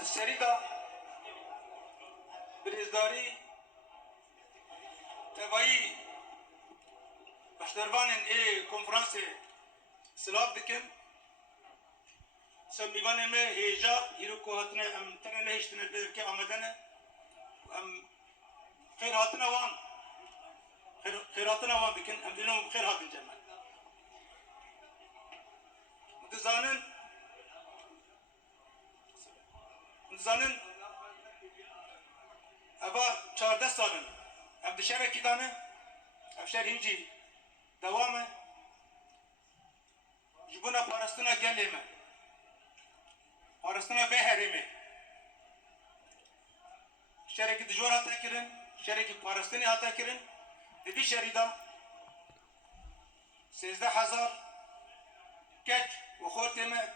السريدة بالإصداري تبعي باشتربان كونفرانس سلاف دكم سميبان ما هيجا يروكو هاتنا أم تنا نهشتنا بذلك آمدنا أم خير هاتنا وان خير هاتنا وان بكن أم دينهم خير هاتن جمع متزانن أبا 14 سالن أم دشارة كدانه أفشار هنجي دوامه جبنا پارستنا گلمه پارستنا به هرمه شرکت دجور هاتا کرن شرکت پارستنی هاتا کرن دیدی شریدا 13000 کچ و خورتمه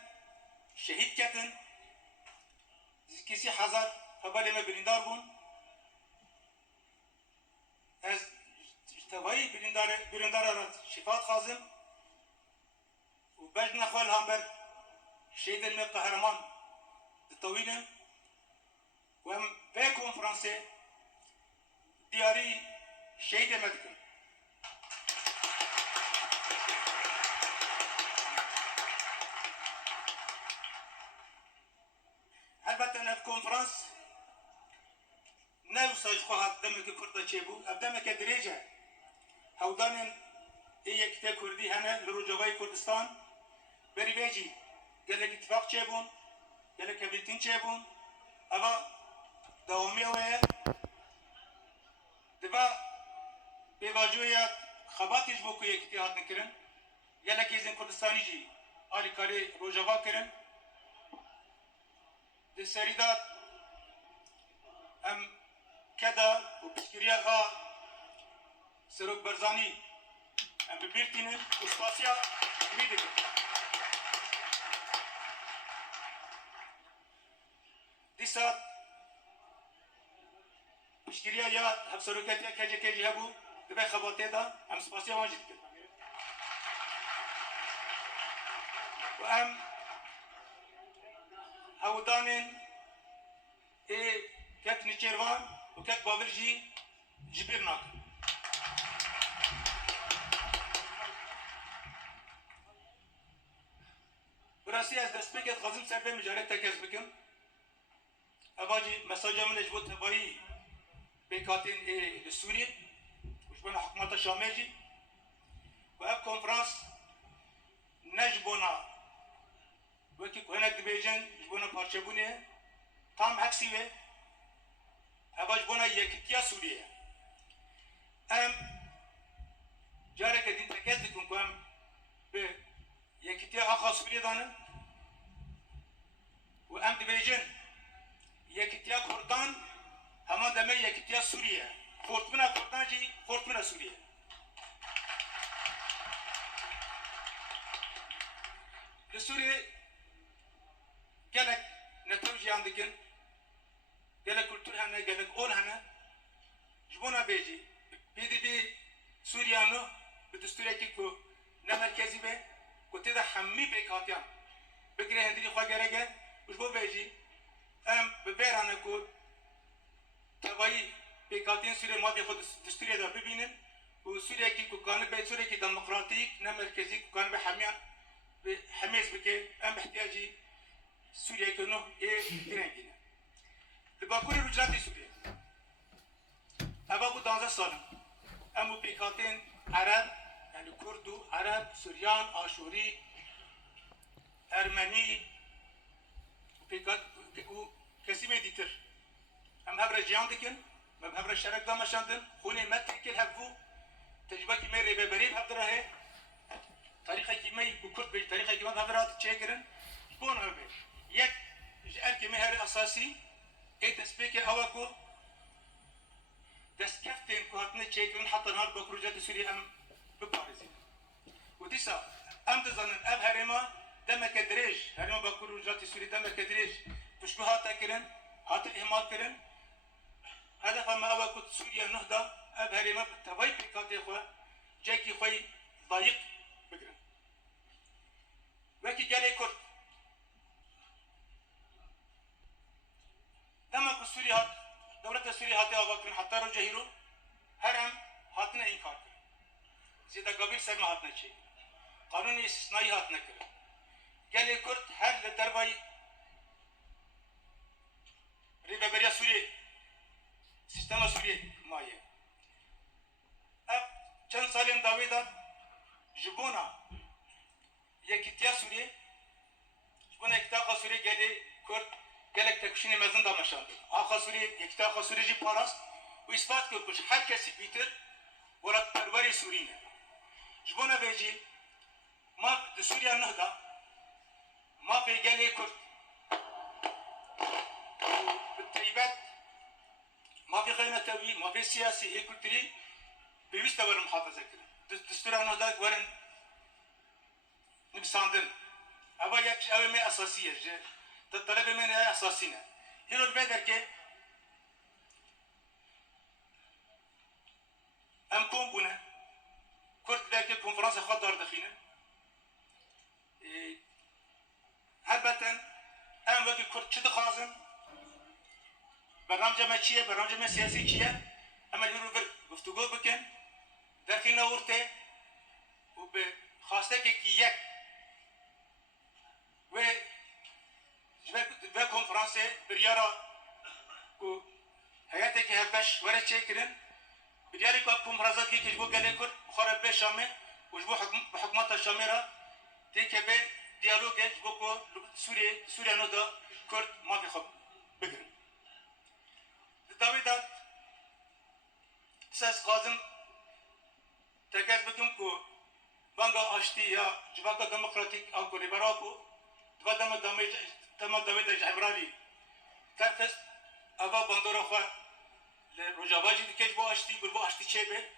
شهید کتن کسی هزار قبل ما بریندار بون از توایی بریندار را شفاعت خازم و بعد نخوال هم بر شهید المه قهرمان الطويلة وهم في كونفرنسي دياري شهيد مدكم البته أنا في كونفرنس نوصل خواهد دمك كرده چيبو أبدمك دريجة هودان إيه كتاب كردي هنا لرجوای كردستان بری بیجی گله اتفاق چیبون گله کبیتین چیبون اما دوامی اوه دبا بیواجویات خباتیش بو که یک اتحاد نکرن گله کیزین کردستانی جی آلی کاری روجوا کرن ده سریدات ام کدا و بسکریا سروک برزانی ام ببیرتینن اسپاسیا میدید دیسات مشکلیا یا هفسروکتیا کجی هبو دبی خباته دا ام سپاسیا واجد کرد و ام هودانن کت نچروان و کت باورجی جبیر ناکن براسي از دست بگید خازم سر به مجارت تکز بکن اواجی مساجا من اجبوت تبایی بکاتین لسوریه وشبنا حکومت شامجی و اب کنفرانس نجبونا وکی کوهنک دبیجن جبونا پارچبونه تام عکسیوه اواج بونا یکیتیا سوریه ام جاره که دین تکز بکن که ام به یکیتیا آخا سوریه دانه و ام دبیجن یکیتیا کردان همان دمه یکیتیا سوریه خورتمنا کردان جی خورتمنا سوریه لسوریه گلک نتو جیان دکن گلک کلتور هنه گلک اول هنه جبونا بیجی بیدی بی سوریانو به دستوری که که نمرکزی به که تیدا حمی بیکاتیان بگره هندری خواه گرگه وشبو بیجی ام ببیرانه که تبایی بیکاتین سوریه ما بی خود دستوری دا ببینن و سوریه که کانه به سوریه که دموکراتیک نمرکزی که کانه به حمیان به حمیز بکه ام احتیاجی سوریه که نو ایرنگینه لباکوری رجلاتی سوریه ابا بو 12 سالم امو بیکاتین عرب یعنی کرد و عرب سوریان آشوری ارمنی و کسی می دیتر هم هبر جیان دکن هم هبر شرک دامشاندن خونه مت کل هفو تجربه کی می ریبه بریب هبر راه تاریخی کی می کرد بیش تاریخی کی من هبرات چه کرن بون هبه یک جر کی مهر اساسی ای تسبیک هوا کو دست کفتن کو هاتنه چه کرن حتی نهار بکروجات سوری ام بپارزی و دیسا ام دزانن اب هرما دمك دريج هرما بكروجات سوری دمك دريج تشبه هاتا كرن هاتا اهمال كرن هدف ما اول كنت سوريا نهضة اب هرما تباي بكاتي خو جاكي خوي ضايق بكرن وكي جالي كرد سوریه هات دولت سوریه هاتی آوا کردن حتی رو جهیرو هرم هاتنه انکار کرد زیاده قبیل سر ما هاتنه چی قانون استثنایی هاتنه کرد گلی کرد هر لدربای ریبریا سوریه سیستم سوریه مایه اب چند سالیم داوی داد جبونا یکیتیا سوریه جبونا یکیتا سوریه گلی کرد گلک تکشین مزن دامشان آخا سوریه یکیتا آخا سوریه جی پاراست و اثبات کرد کش هر کسی بیتر ولد پروری سورینه جبونا بیجی ما در سوریا نهدا ما في گلی کرد بالتريبات ما في خيانة توي ما في سياسي هي كلتري بيوست ورن محافظة كده دستور أنا ده ورن نبساندن أبا يكش أبا ما أساسية جه تطلب من أساسينا هيرو البدر كه أم كون بنا كرت ذاك كونفرنس خاطر دخينا هربتن أم وقت كرت شد خازن برنامج ما چیه برنامج ما سیاسی چیه اما یورو بر گفتگو بکن درکی نورته و به خواسته که یک و کنفرانس بریارا و حیاتی که هفش وره چه کرن بریاری که کنفرانسات که جبو گله کرد بخوره به شامه و جبو حکومت شامه را تیکه به دیالوگ جبو که سوریا نو دا کرد ما که خب بگرن داوی داد ساز قازم تکز بکم که بانگا آشتی یا جواکا دموکراتیک آنکو لیبراکو دوا دم داوی داج عمرانی تفست اوا باندورا خواه لروجاواجی دیکش با آشتی چه به